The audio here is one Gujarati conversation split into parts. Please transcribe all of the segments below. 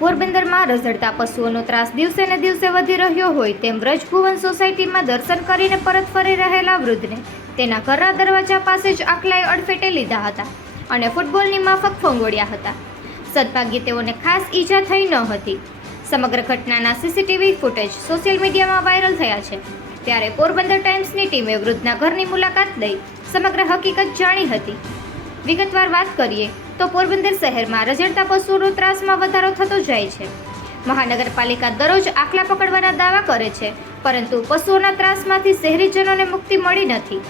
પોરબંદરમાં રઝળતા પશુઓનો ત્રાસ દિવસે ને દિવસે વધી રહ્યો હોય તેમ વ્રજભુવન સોસાયટીમાં દર્શન કરીને પરત ફરી રહેલા વૃદ્ધને તેના ઘરના દરવાજા પાસે જ આખલાએ અડફેટે લીધા હતા અને ફૂટબોલની માફક ફંગોળ્યા હતા. સદભાગ્યે તેઓને ખાસ ઈજા થઈ ન હતી. સમગ્ર ઘટનાના સીસીટીવી ફૂટેજ સોશિયલ મીડિયામાં વાયરલ થયા છે. ત્યારે પોરબંદર ટાઈમ્સની ટીમે વૃદ્ધના ઘરની મુલાકાત લઈ સમગ્ર હકીકત જાણી હતી. વિગતવાર વાત કરીએ તો પોરબંદર શહેરમાં રઝળતા પશુઓનો ત્રાસમાં વધારો થતો જાય છે. મહાનગરપાલિકા દરરોજ આખલા પકડવાના દાવા કરે છે, પરંતુ પશુઓના ત્રાસમાંથી શહેરીજનોને મુક્તિ મળી નથી.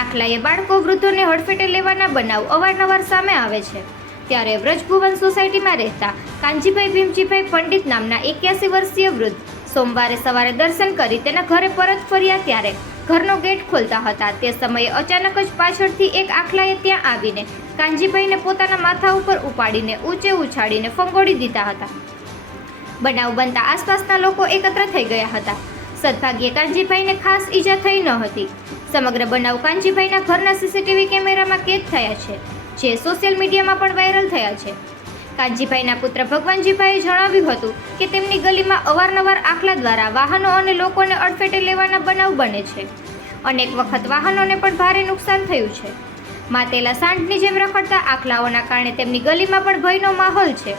આખલાએ બાળકો, વૃદ્ધોને હડફેટે લેવાના બનાવ અવારનવાર સામે આવે છે. ત્યારે વ્રજભુવન સોસાયટીમાં રહેતા કાંજીભાઈ ભીમજીભાઈ પંડિત નામના એક્યાસી વર્ષીય વૃદ્ધ સોમવારે સવારે દર્શન કરી તેના ઘરે પરત ફર્યા ત્યારે ઘરનો ગેટ ખોલતા હતા. તે સમયે અચાનક જ પાછળથી એક આખલાએ ત્યાં આવીને કાંજીભાઈને પોતાના માથા ઉપર ઉપાડીને ઊંચે ઉછાળીને ફંગોળી દીધા હતા. બનાવ બનતા આસપાસના લોકો એકત્ર થઈ ગયા હતા. સદભાગ્યે કાંજીભાઈને ખાસ ઈજા થઈ ન હતી. સમગ્ર બનાવ કાંજીભાઈના ઘરના સીસીટીવી કેમેરામાં કેદ થયા છે, જે સોશિયલ મીડિયામાં પણ વાયરલ થયા છે. કાંજીભાઈના પુત્ર ભગવાનજીભાઈએ જણાવ્યું હતું કે તેમની ગલીમાં અવારનવાર આખલા દ્વારા વાહનો અને લોકોને અડફેટે લેવાના બનાવ બને છે. અનેક વખત વાહનોને પણ ભારે નુકસાન થયું છે. માતેલા સાંઢની જેમ રખડતા આખલાઓના કારણે તેમની ગલીમાં પણ ભયનો માહોલ છે.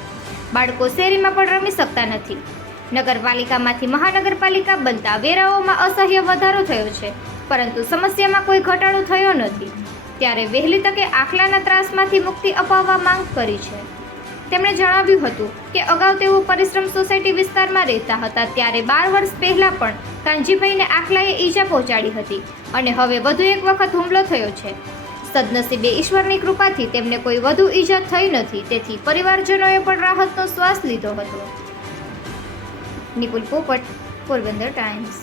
બાળકો શેરીમાં પણ રમી શકતા નથી. નગરપાલિકામાંથી મહાનગરપાલિકા બનતા વેરાઓમાં અસહ્ય વધારો થયો છે, પરંતુ સમસ્યામાં કોઈ ઘટાડો થયો નથી. ત્યારે વહેલી તકે આખલાના ત્રાસમાંથી મુક્તિ અપાવવા માંગ કરી છે. તેમણે જણાવ્યું હતું કે અગાઉ તેઓ પરિશ્રમ સોસાયટી વિસ્તારમાં રહેતા હતા, ત્યારે બાર વર્ષ પહેલાં પણ કાનજીભાઈને આખલાએ ઈજા પહોંચાડી હતી અને હવે વધુ એક વખત હુમલો થયો છે. સદનસીબે ઈશ્વરની કૃપાથી તેમને કોઈ વધુ ઈજા થઈ નથી, તેથી પરિવારજનોએ પણ રાહતનો શ્વાસ લીધો હતો. નિપુલ પોપટ, પોરબંદર ટાઈમ્સ.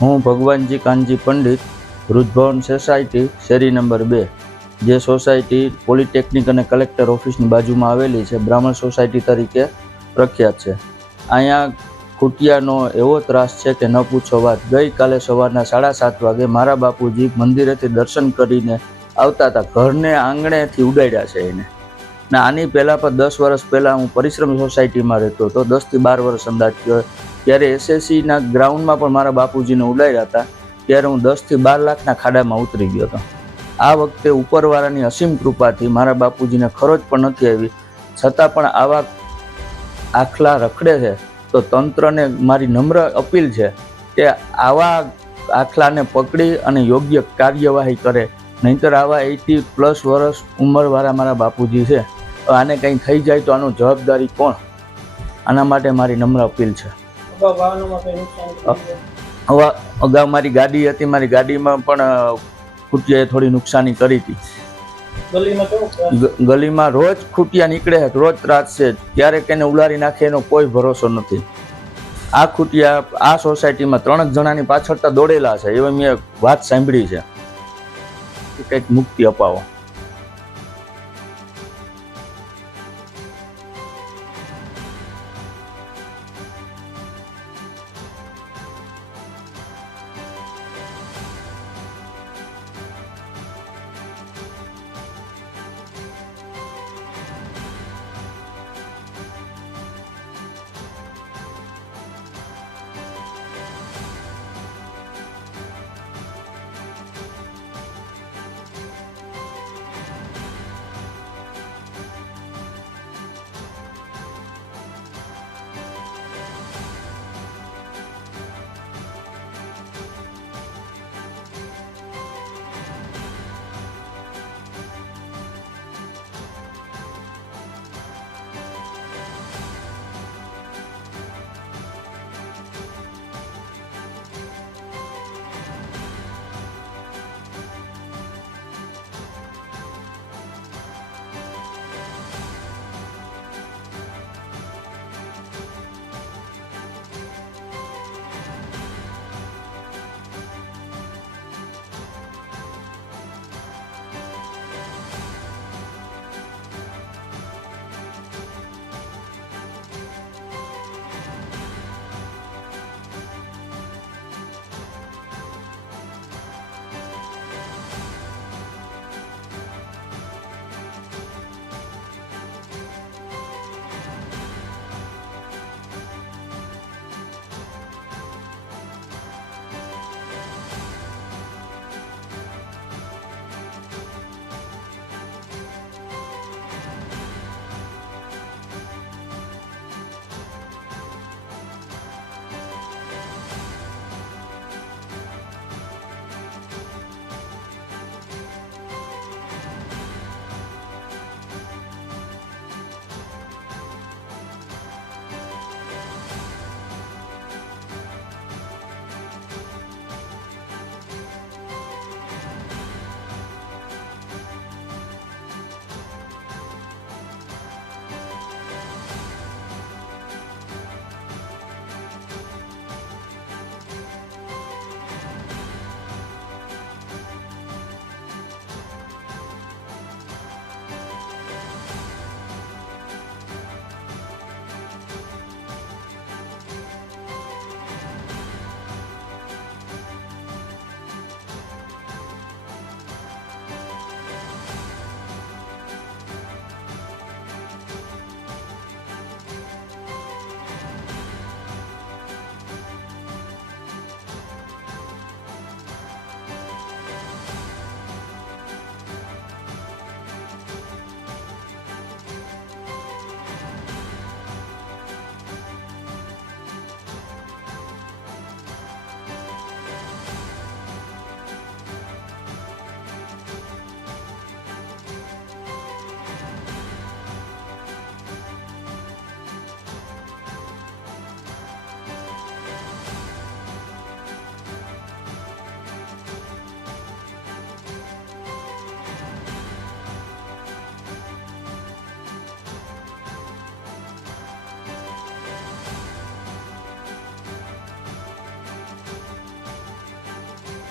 હું ભગવાનજી કાનજી પંડિત વૃદ્ધભવન સોસાયટી, શેરી નંબર બે, જે સોસાયટી પોલિટેકનિક અને કલેક્ટર ઓફિસની બાજુમાં આવેલી છે, બ્રાહ્મણ સોસાયટી તરીકે પ્રખ્યાત છે. અહીંયા ખૂટિયાનો એવો ત્રાસ છે કે ન પૂછો વાત. ગઈકાલે સવારના સાડા સાત વાગે મારા બાપુજી મંદિરેથી દર્શન કરીને આવતા હતા. ઘરને આંગણેથી ઉડાડ્યા છે એને. ને આની પહેલાં પણ દસ વર્ષ પહેલાં હું પરિશ્રમ સોસાયટીમાં રહેતો હતો. દસથી બાર વર્ષ અંદાજ. ત્યારે એસએસસીના ગ્રાઉન્ડમાં પણ મારા બાપુજીને ઉડાડ્યા હતા. ત્યારે હું દસથી બાર લાખના ખાડામાં ઉતરી ગયો હતો. આ વખતે ઉપરવાળાની અસીમ કૃપાથી મારા બાપુજીને ખરોજ પણ નથી આવી. છતાં પણ આવા આખલા રખડે છે. તો તંત્રને મારી નમ્ર અપીલ છે કે આવા આખલાને પકડી અને યોગ્ય કાર્યવાહી કરે. નહીંતર આવા એટી પ્લસ વર્ષ ઉંમરવાળા મારા બાપુજી છે આને કંઈ થઈ જાય તો આનું જવાબદારી કોણ? આના માટે મારી નમ્ર અપીલ છે. અગાઉ મારી ગાડી હતી મારી ગાડીમાં પણ કુટિયાએ થોડી નુકસાની કરી હતી. ગલીમાં રોજ ખૂટિયા નીકળે છે, રોજ ત્રાસશે ક્યારેક એને ઉલારી નાખે, એનો કોઈ ભરોસો નથી. આ ખૂટિયા, આ સોસાયટીમાં ત્રણ જ જણાની પાછળતા દોડેલા છે, એવી મેં વાત સાંભળી છે. કંઈક મુક્તિ અપાવો.